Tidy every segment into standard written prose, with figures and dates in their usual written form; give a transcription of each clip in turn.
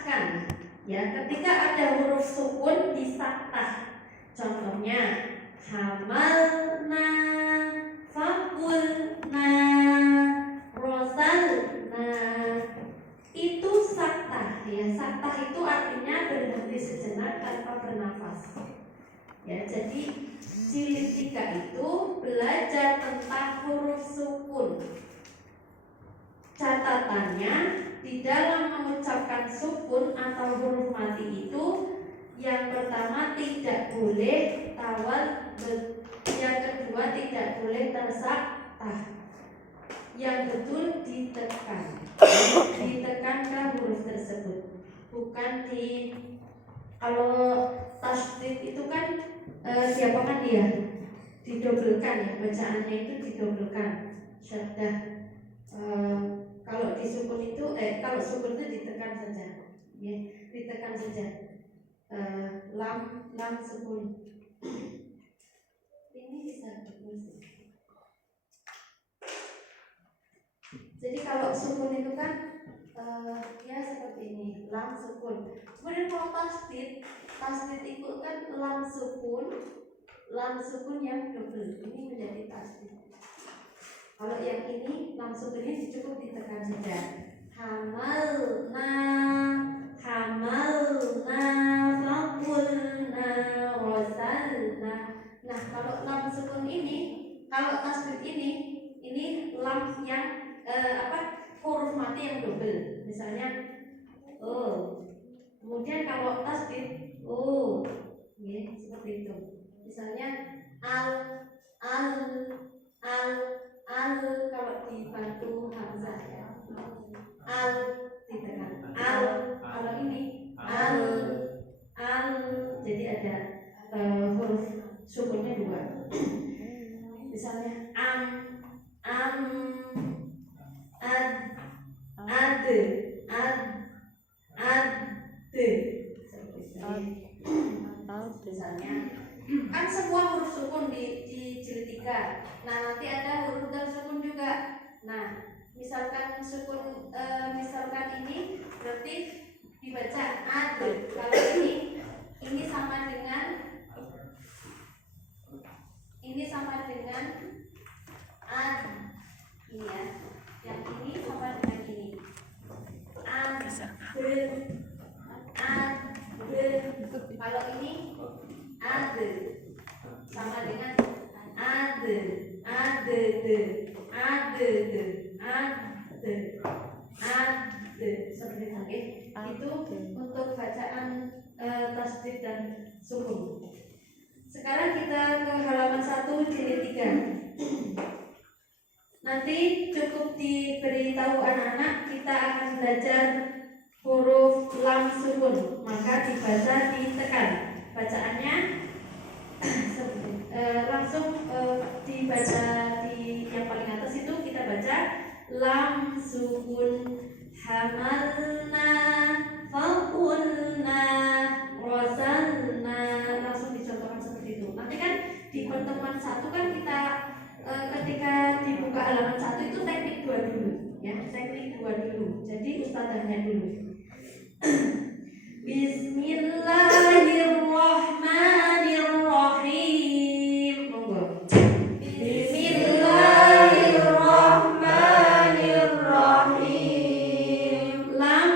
disaktahkan. Ya, ketika ada huruf sukun disaktah. Contohnya hamalna, fakulna, rosalna. Itu saktah ya. Saktah itu artinya berhenti sejenak tanpa bernafas. Ya, jadi jilid 3 itu belajar tentang huruf sukun. Catatannya, di dalam mengucapkan sukun atau huruf mati itu, yang pertama tidak boleh tawal, yang kedua tidak boleh tersaktah. Yang betul ditekan. Ditekan ke huruf tersebut. Bukan di, kalau tasdid itu kan diapakan dia? Didobelkan ya, bacaannya itu didobelkan. Syaddah. Kalau disukun itu, kalau sukun itu ditekan saja, ya, ditekan saja. Lam sukun. Ini bisa ditulis. Jadi kalau sukun itu kan, ya seperti ini, lam sukun. Kemudian kalau tasdid itu kan lam sukun yang double. Ini menjadi tasdid. Kalau yang ini langsung ini cukup ditekan saja. Hamalna, fakulna, rosalna. Nah, kalau lam sukun ini, kalau tasdid ini lam yang huruf mati yang double. Misalnya kemudian kalau tasdid ya, seperti itu. Misalnya kalau dibantu hamzah ya, ditekan kalau ini jadi ada huruf sukunnya 2. Misalnya misalnya kan semua huruf sukun di jilid 3. Nah, nanti ada huruf tersukun juga. Nah, misalkan sukun misalkan ini berarti dibaca ad. Kalau ini sama dengan ad. Ini ya. Yang ini sama dengan ini. Ad. Kalau ini ad sama dengan ad seperti itu. Itu untuk bacaan tasdid dan sukun. Sekarang kita ke halaman 1 jilid 3. Nanti cukup diberitahu anak-anak, kita akan belajar huruf lam sukun, maka dibaca ditekan. Bacaannya langsung dibaca di yang paling atas itu kita baca lam sukun, hamalna, fakulna, rosalna. Langsung dicontohkan seperti itu. Nanti kan di pertemuan 1 kan kita ketika dibuka halaman 1 itu teknik 2 dulu ya, teknik 2 dulu. Jadi ustazahnya dulu. Bismillahirrahmanirrahim. Monggo. Bismillahirrahmanirrahim. Lam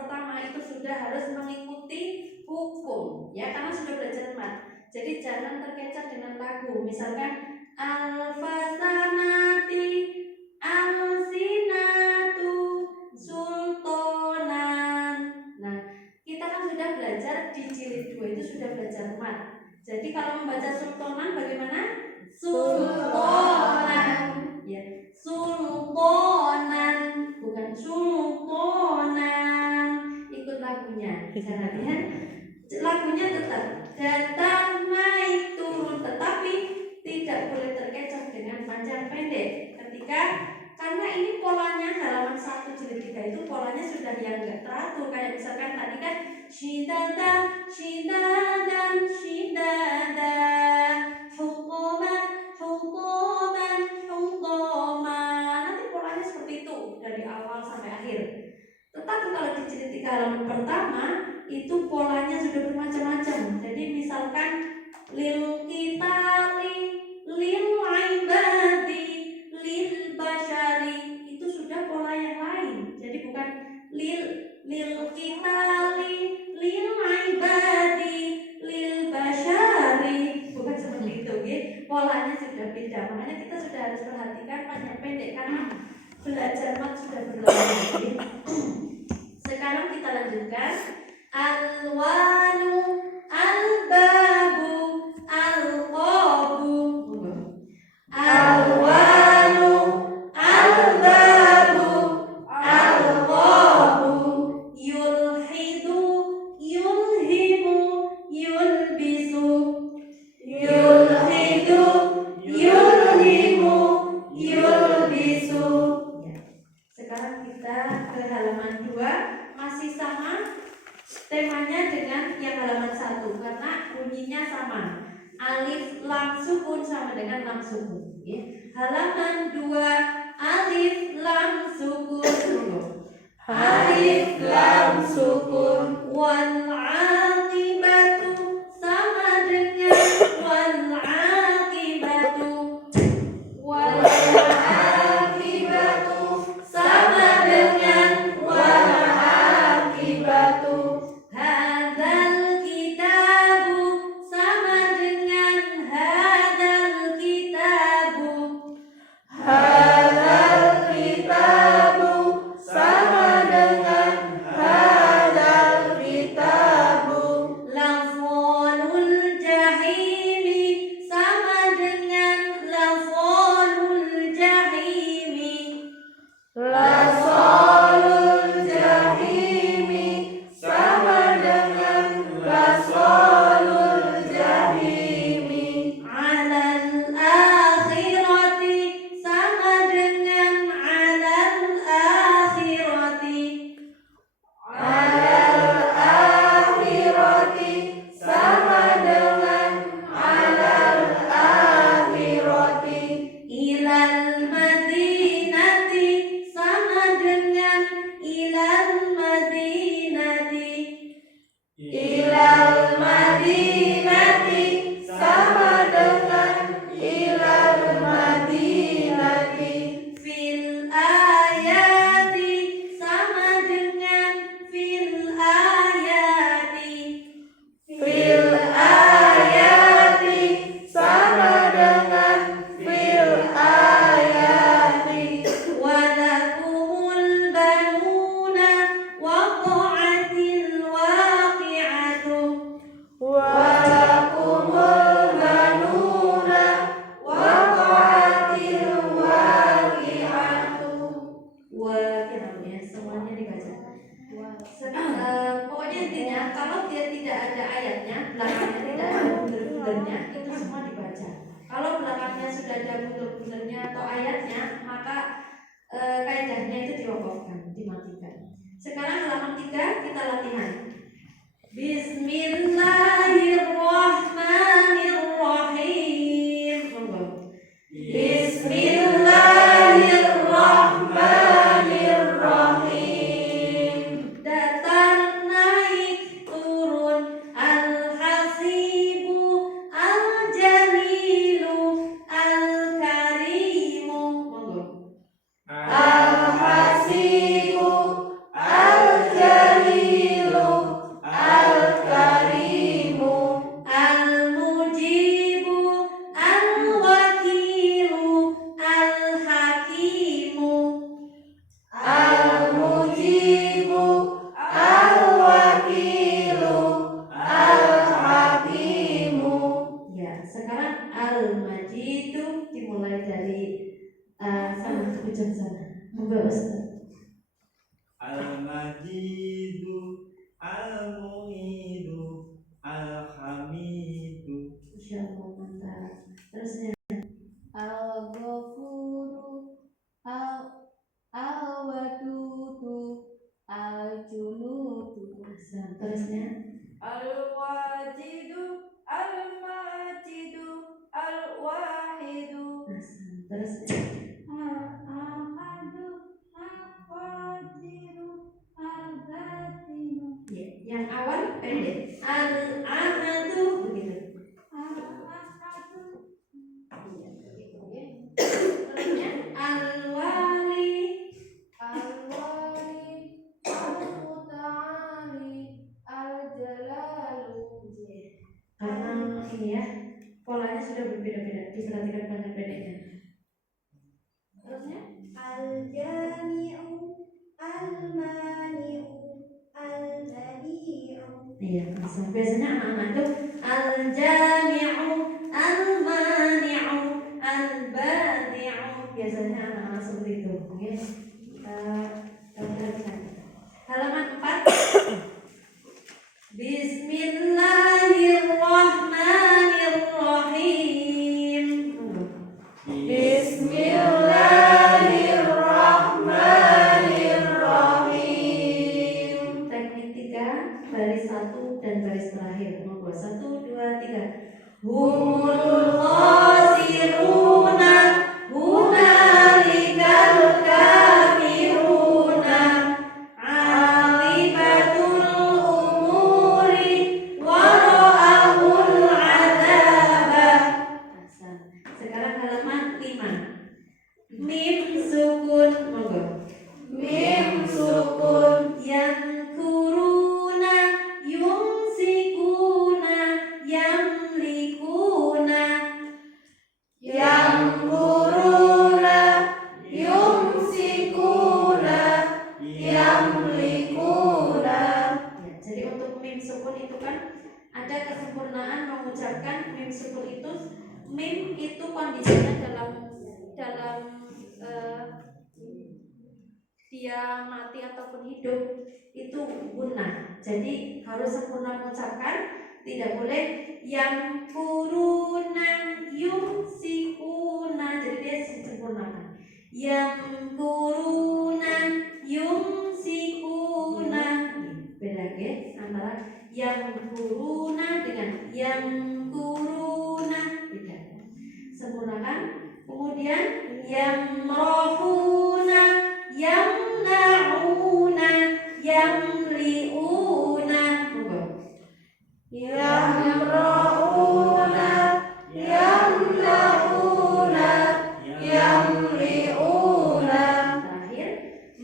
pertama itu sudah harus mengikuti hukum ya, karena sudah belajar mat. Jadi jangan terkecoh dengan lagu. Misalkan alfasanati alsinatu sultanan. Nah, kita kan sudah belajar di jilid 2 itu sudah belajar mat. Jadi kalau membaca sultanan bagaimana? Sultanan. Ya, sultanan, bukan sultanan. Ikut lagunya. Jangan ya. Lagunya tetap datang naik turun, tetapi tidak boleh terkecoh dengan panjang pendek. Karena ini polanya halaman 1 jilid 3 itu polanya sudah yang enggak teratur, kayak misalkan tadi kan shidada shidadan shidada hukuman hukuman hukuman, nanti polanya seperti itu dari awal sampai akhir. Tetapi kalau di jilid 3 halaman pertama itu polanya sudah bermacam-macam. Jadi misalkan lil kitali lil ibadi lil bashari, itu sudah pola yang lain. Jadi bukan lil kitali lil ibadi lil bashari, bukan seperti itu ya. Polanya sudah beda. Makanya kita sudah harus perhatikan panjang pendek karena belajar mat sudah berlalu. Sekarang kita lanjutkan. Alwanu albabu alqabu. Alwanu albabu alqabu yulhidu yulhimu yulbisu yulhidu yulhimu yulbisu. Sekarang kita ke halaman 2, masih sama temanya dengan yang halaman 1 karena bunyinya sama. Alif lam sukun sama dengan lam sukun ya. Halaman 2 alif lam sukun. Alif lam sukun wal aqibatu sama dengan wal aqibatu. Wal aqibatu sama dengan wal aqibatu. Hadzal kitabu sama dengan hadzal kitabu. Hadzal kitabu sama dengan hadzal kitabu. Lafzul jahimi sama dengan lafzul jahimi. Lafzul jahimi sama dengan lafzul jahimi. Alal akhirati sama dengan alal akhirati. Alal akhirati sama dengan alal akhirati. Ilal madinati sama dengan ilal madinati. Ilal madinati sama dengan ilal madinati. Fil ayati sama dengan fil ayati. Fil ayati sama dengan fil ayati. Walakumul banuna waqa'atil waqi'atu. Walakumul banuna waqa'atil waqi'atu. Waqi'atu ya, semuanya dibaca. Pokoknya intinya kalau dia tidak ada ayatnya, belakangnya tidak ada bunder-bundernya, itu semua dibaca. Kalau belakangnya sudah ada bunder-bundernya atau ayatnya, maka kaidahnya itu diwakafkan, dimatikan. Sekarang halaman 3 kita latihan. Bismillahirrahmanirrahim. Bismillahirrahmanirrahim. Datang naik turun al-hasibu al-jalilu al-karimu. Al-hasibu al-jalilu Terus Al-Majidu, Al-Mu'idu, Al-Hamidu. Insyaallah mantap. Terusnya Al-Ghafuru, Al-Wadudu, Al-Junudu. Terusnya Al-Wajidu, Al-Majidu, Al-Wahidu. Terusnya Al-Ahadu, Al-Qadiru, Al-Batinu. ya, yang awal pendek. Al-Ahadu begitu. Al-Ahadu, Terusnya Al-Wali, Al-Wali, Al-Muta'ali, Al-Jalalu. karena ini ya polanya sudah berbeda-beda, diperhatikan banyak bedanya. Terusnya Al-Jami'u, Al-Mani'u, Al-Badi'u. iya, biasanya anak-anak itu Al-Jami'u, Al-Mani'u, Al-Badi'u. Biasanya anak-anak seperti itu. Oke. Halaman 4. Bismillahirrahmanirrahim. Bismillahirrahmanirrahim. Teknik 3, baris 1 dan baris terakhir. Monggo 1, 2, 3. Humul khasiruna hunalikal kafiruna alibatul umuri wara'ahul adaba. Sekarang halaman 5. Mim sukun, monggo. Mim sukun. Yang kuruna, yumsikuna, yamlikuna. Yang kuruna, yumsikuna, yamlikuna. Ya, jadi untuk mim sukun itu kan ada kesempurnaan mengucapkan mim sukun itu. Mim itu kondisinya dalam dia mati ataupun hidup itu gunnah. Jadi harus sempurna mengucapkan, tidak boleh yang kuruna yumsikuna. Jadi dia disempurnakan. Yang kuruna yumsikuna. Beda ya antara yang kuruna dengan yang kuruna, beda. Sempurnakan. Kemudian yang rohuna, yang nauna, yang liuna. Yang rauna, yang launa, yang liuna. Terakhir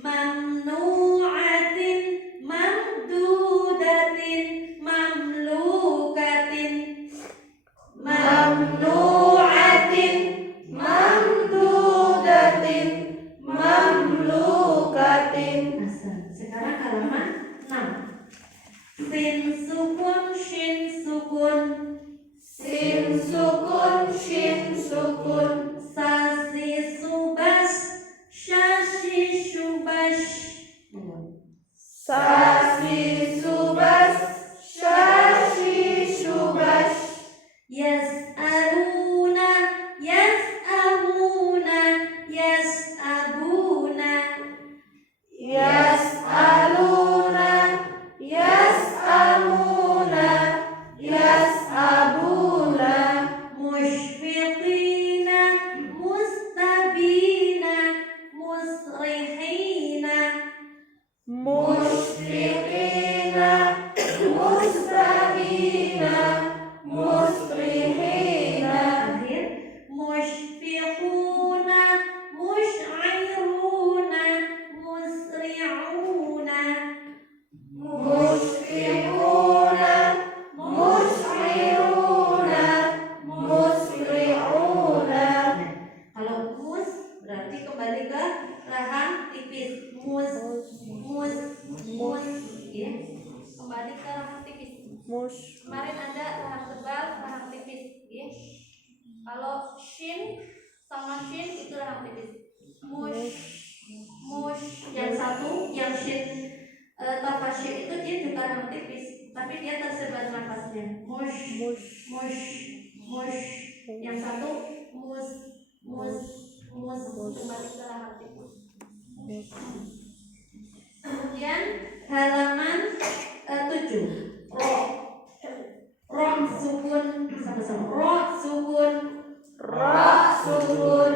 mamnu'atin, mamdudatin, mamlukatin. Mamnu'atin, mamdudatin, mamlukatin. Sekarang halaman 6. Sin sukun, shin sukun. Sin sukun, shin sukun. Sasi subas, shashi shubash. Sasi subas, shashi shubash. Yas'aluna, yas'abuna, yas'abuna. Yas'aluna, yas'aluna, yas'abuna. Mushfiqina, mustabina, musrihina. Musyfiqina, mustabina, musrihina. Akhir mushfiquna, mush'iruna, musri'una. Musyfiquna, musy'iruna, musri'una. Kalau mus berarti kembali ke rahang tipis. Mus, ya. Kembali ke rahang tipis. Kemarin ada rahang tebal, rahang tipis, ya. Kalau shin sama shin itu rahang tipis. Mush, dia tersebar nafasnya. Mush, mush, mush. Yang satu mus, mus, mus. Kembali ke lahar tikus. Kemudian halaman 7. Ro sukun sama-sama. Ro sukun. Ro sukun.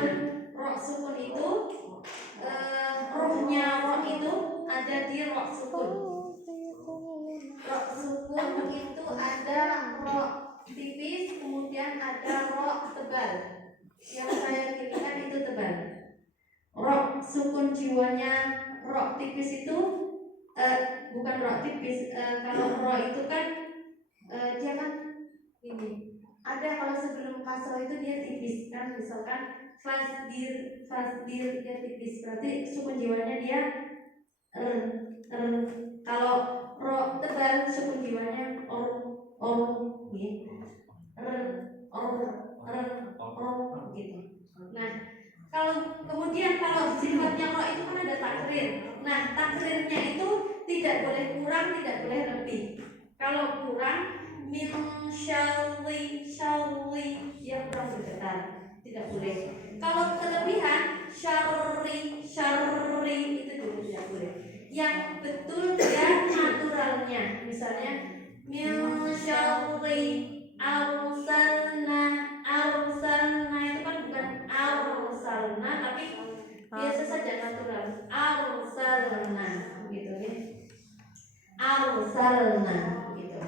Ro sukun itu rohnya ro itu ada di ro sukun. Ro sukun itu ada ro tipis, kemudian ada ro tebal. Yang saya pilihkan itu tebal. Ro sukun jiwanya ro tipis itu bukan ro tipis. Kalau ro itu kan dia kan ini. Ada kalau sebelum kasroh itu dia tipis kan, misalkan fasdir dia tipis, berarti sukun jiwanya dia kalau ro tebal sukun jiwanya gitu. Nah, kalau kemudian kalau sifatnya ro itu kan ada takrir. Nah, takrirnya itu tidak boleh kurang, tidak boleh lebih. Kalau kurang min syarri yang kurang bergetar, tidak boleh. Kalau kelebihan syarri itu juga tidak boleh. Yang betul dia naturalnya, misalnya min syarri arsalna itu kan bukan arsalna tapi biasa saja natural. Arsalna gitu ya. Arsalna gitu.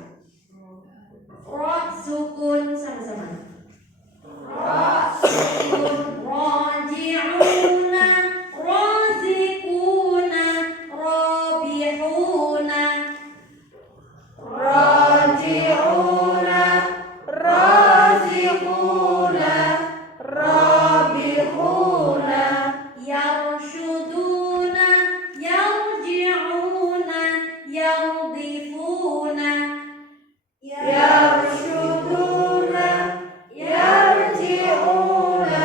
Ro sukun sama-sama. Ro sukun. Raji'una, razikuna, rabihuna. Raji'una, razikuna, rabihuna. Yarshuduna, yarji'una, yardifuna. Yarshuduna, yarji'una,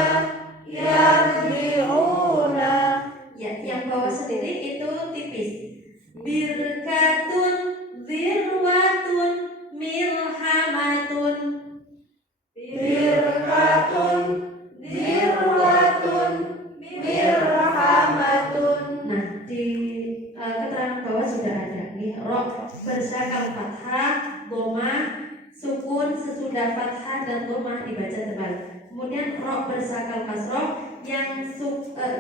yarji'una. Ya, yang bawah sendiri itu tipis. Birkatun, zirwatun, mirhamatun. Birkatun, zirwatun, mirhamatun. Nah, di keterangan bawah sudah ada nih. Ro bersakal fathah, doma, sukun sesudah fathah dan doma dibaca tebal. Kemudian ro bersakal kasroh yang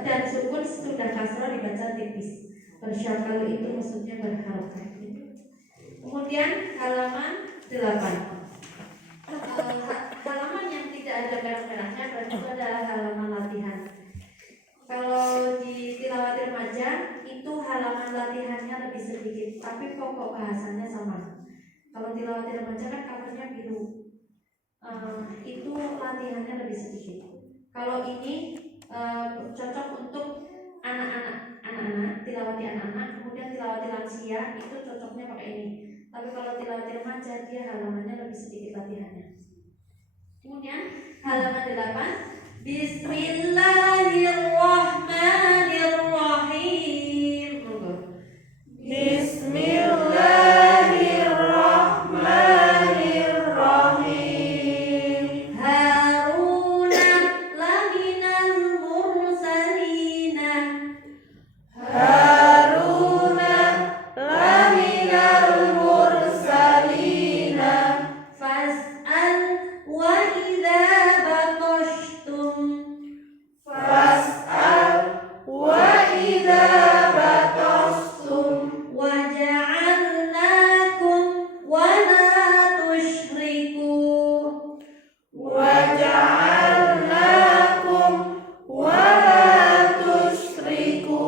dan sukun sesudah kasroh dibaca tipis. Bersakal itu maksudnya berharokat. Kemudian halaman 8. Halaman yang tidak ada merah-merahnya berarti itu adalah halaman latihan. Kalau di tilawat remaja itu halaman latihannya lebih sedikit, tapi pokok bahasanya sama. Kalau tilawat remaja kan covernya biru, itu latihannya lebih sedikit. Kalau ini cocok untuk anak-anak, tilawati anak-anak, kemudian tilawati lansia itu cocoknya pakai ini. Tapi kalau tilawati remaja dia halamannya lebih sedikit latihannya. Kemudian halaman 8. Bismillahirrahmanirrahim. Bismillahirrahmanirrahim. Haruna laminal mursalina. Haruna laminal mursalina. Fas'al wa idza baqashtum. Fas'al wa idza baqastum. Waja'alnakum wa la tusyriku. Waja'alnakum wa la tusyriku.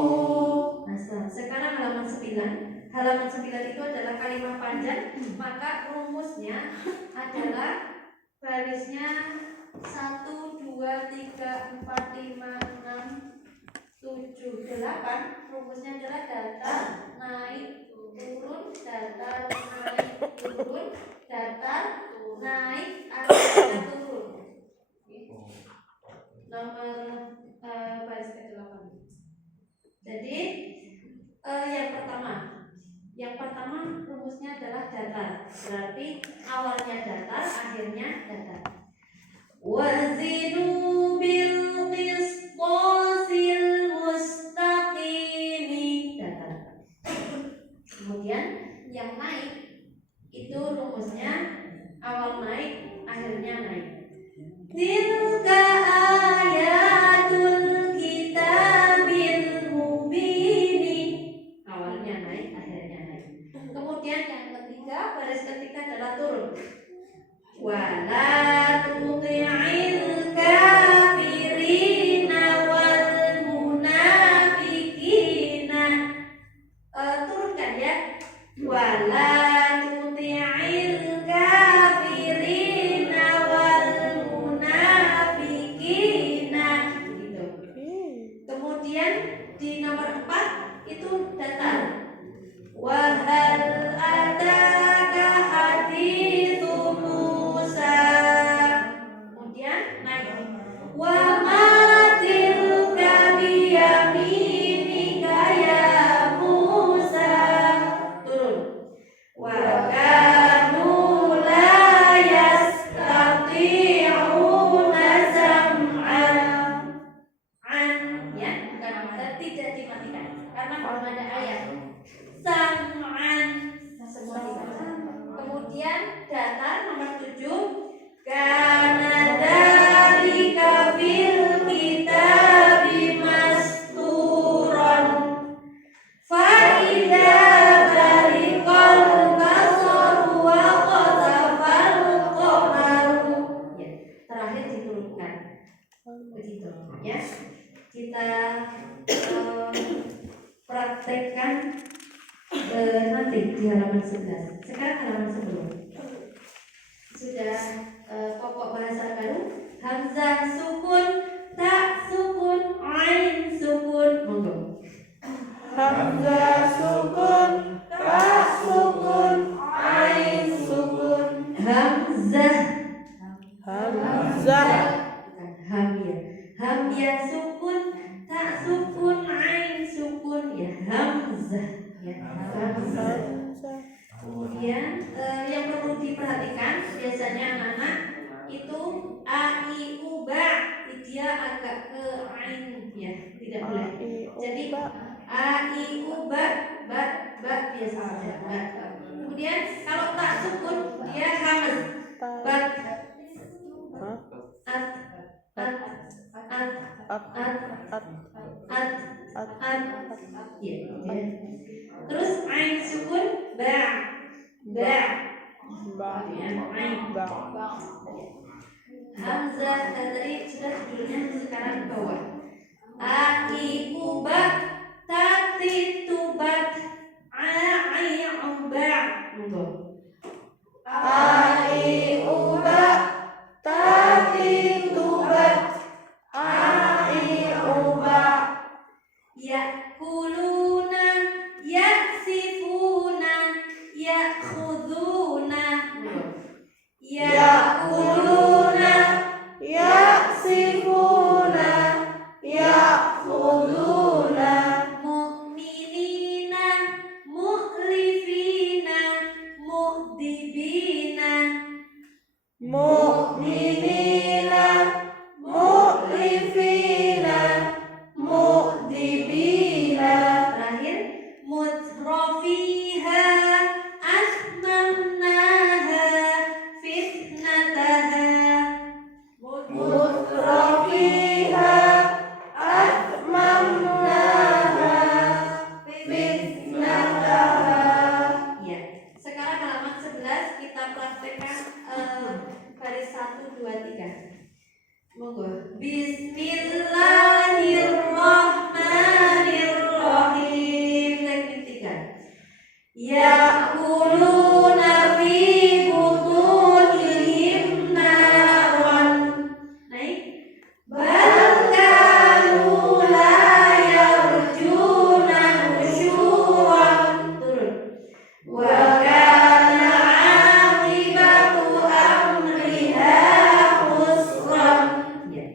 Nah, sekarang halaman 9. Halaman 9 itu adalah kalimat panjang, maka rumusnya adalah barisnya 1, 2, 3, 4, 5, 6, 7, 8. Rumusnya adalah datar, naik, turun, datar, naik, turun, datar, naik, atas, turun. Nomor baris ke-8. Jadi yang pertama rumusnya adalah datar. Berarti Tilka ayatul kitabil mubini. Awalnya naik, akhirnya naik. Kemudian yang ketiga, baris ketiga adalah turun. Wala tuti'il kafirina wal munafikina. Turunkan ya. Wala tuti'il kafirina wal munafikina. Gitu. Kemudian di nomor 4 itu datar. Wahal ataka hadithu Musa. Kemudian naik. Wa ma tilka biyaminika ya Musa. Turun. Wa kanu la yastati'una sam'an. Ya, bukan tidak dimatikan karena belum ada ayat. Sam'an semua dibaca. Kemudian datar nomor 7. Kana dzalika fil kitabi masturan. Fa idza bariqal basaru wa qasafal qamaru. Ya, terakhir diturunkan. Begitu ya. Kita praktekkan nanti di halaman 11. Sekarang halaman 10. Sudah pokok bahasa baru. Hamzah sukun, ta sukun, ain sukun. Monggo. Hamzah sukun, ta sukun, ain sukun. Hamzah. Hamzah. Bukan ham ya. Ham ya sukun, ta sukun, ain sukun ya. Hamzah. Ya, hamzah. Kemudian yang perlu diperhatikan biasanya anak-anak itu a i u ba dia agak ke ain ya, tidak boleh. Jadi a i u ba biasa saja ba. Kemudian kalau tak sukun dia hamz ba ya, ya. Terus ain sukun ba ya, ain ba. Hamzah tadi sudah judulnya, sekarang ke bawah. A i u ba tati tubat a i u ba. Monggo. A i u ba tati tubat a i u ba. Yakuluna yaksifuna yakhuduna. Yakuluna yaksifuna yakhuduna. Mu'minina mu'lifina mu'dibina. Mu'minina mu'lifina mu'dibina. Terakhir mutrafiha asmamnaha fitnataha. Mutrafiha atmamnaha fitnataha. Ya. Sekarang halaman 11 kita praktekkan baris 1 2 3. Monggo. Bismillahirrahmanirrahim. Teknik 3. Ya'kuluna fi butunihim naran. Naik. Bal kanu la yarjuna nusyuran. Turun. Wa kana 'aqibatu amriha khusran. Ya.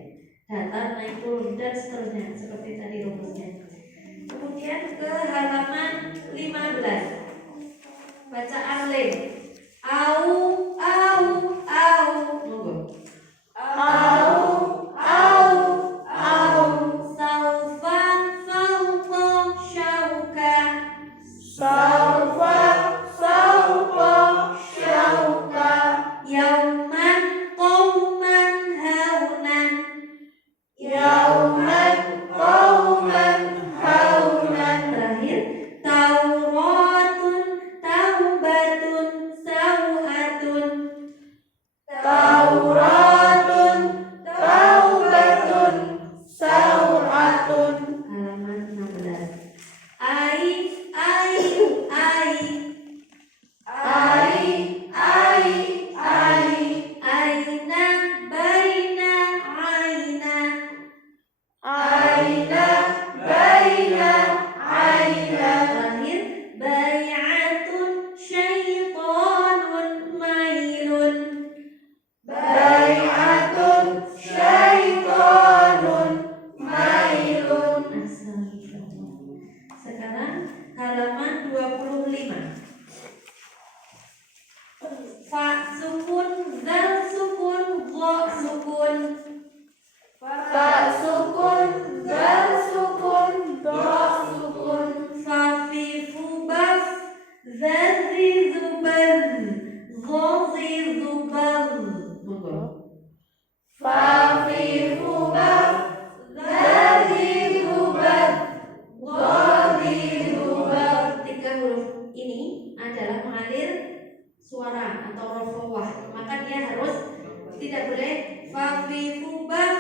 boleh fa fi fubah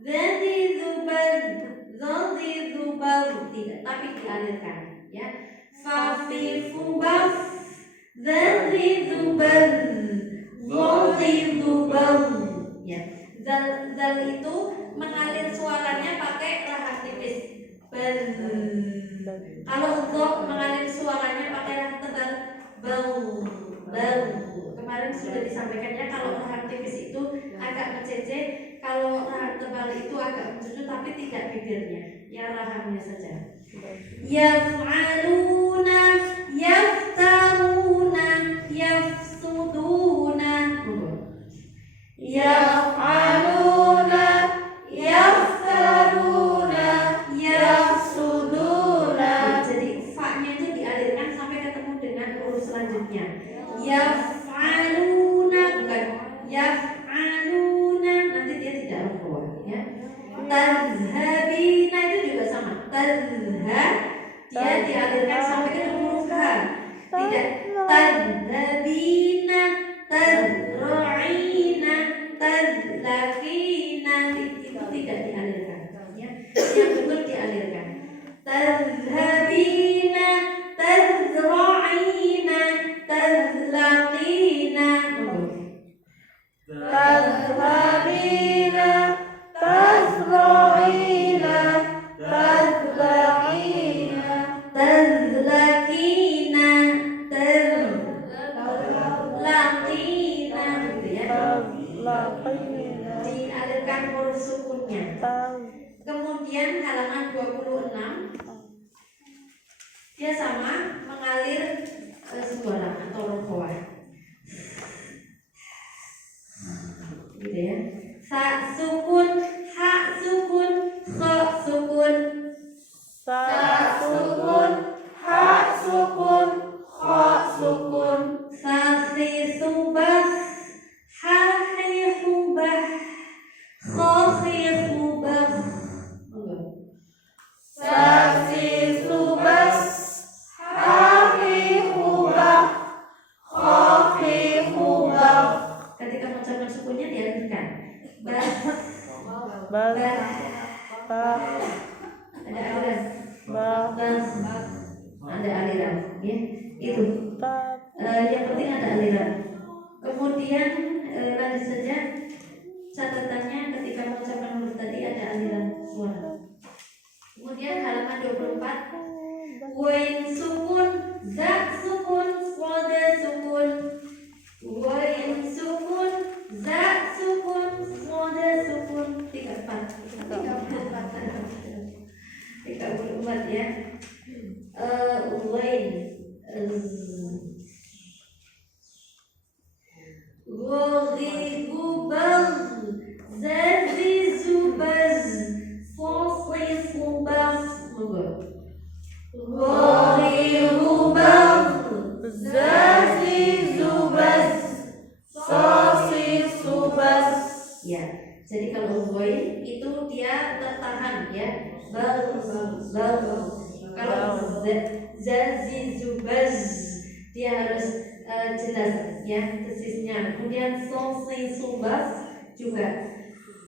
dzati dzubaz dzati dzubaz tidak, tapi dialirkan ya. Fa fi fubah dzati dzubaz dzati dzubaz ya. Zal itu mengalir suaranya pakai rahang tipis. Kalau untuk mengalir suaranya pakai rahang tebal. Kemarin sudah disampaikannya kalau rahang tipis itu agak mencece, kalau rahang tebal itu agak mencucu tapi tidak bibirnya, ya rahangnya saja. Yaf'aluna, yaftaruna, yafsuduna. Yaf'aluna, yaftaruna, yafsuduna. Jadi fa-nya itu dialirkan sampai ketemu dengan huruf selanjutnya. Yaf'aluna, bukan yaf'aluna, nanti dia tidak ruku ya. Tadhhabina itu juga sama. Tadhha dia dialirkan sampai ketemu huruf H. Tidak tadhhabina, tadra'ina, tadlaqina, itu tidak dialirkan ya. Yang betul dialirkan. Tadhhabina, tazra'ina, tazlaqina. Tadhhabina, tazra'ina, tazlaqina, Tazlaqina, tazlaqina gitu ya. tazlaqina, Dialirkan huruf sukunnya. Kemudian halaman 26 dia sama mengalir suara atau rokoah gitu ya. Sa sukun, ha sukun, kha sukun. sa sukun, ha sukun, kha sukun. Sa-si subah, ha-hi hubah, kha-hi hubah. Sa-si subas, ha-hi hubah, kha-hi hubah. Ketika mengucapkan sukunnya dialirkan. Bah, Bas, bah, ba, ada aliran. ba, Bah, ada aliran. Ya, itu. ta, Yang penting ada aliran. Kemudian lanjut saja. Catatannya ketika mengucapkan huruf tadi ada aliran suara. Kemudian halaman 24 wain sukun, za sukun, wada sukun. Wain sukun, za sukun, wada sukun. 34 ya. Wain Gubal, zazi zubaz, fosli subaz. Gubal, zazi zubaz, sosi subas. Ya, jadi kalau wain itu dia tertahan ya. Kalau zazi zubaz dia harus jelas ya tesisnya. Kemudian sosi subas juga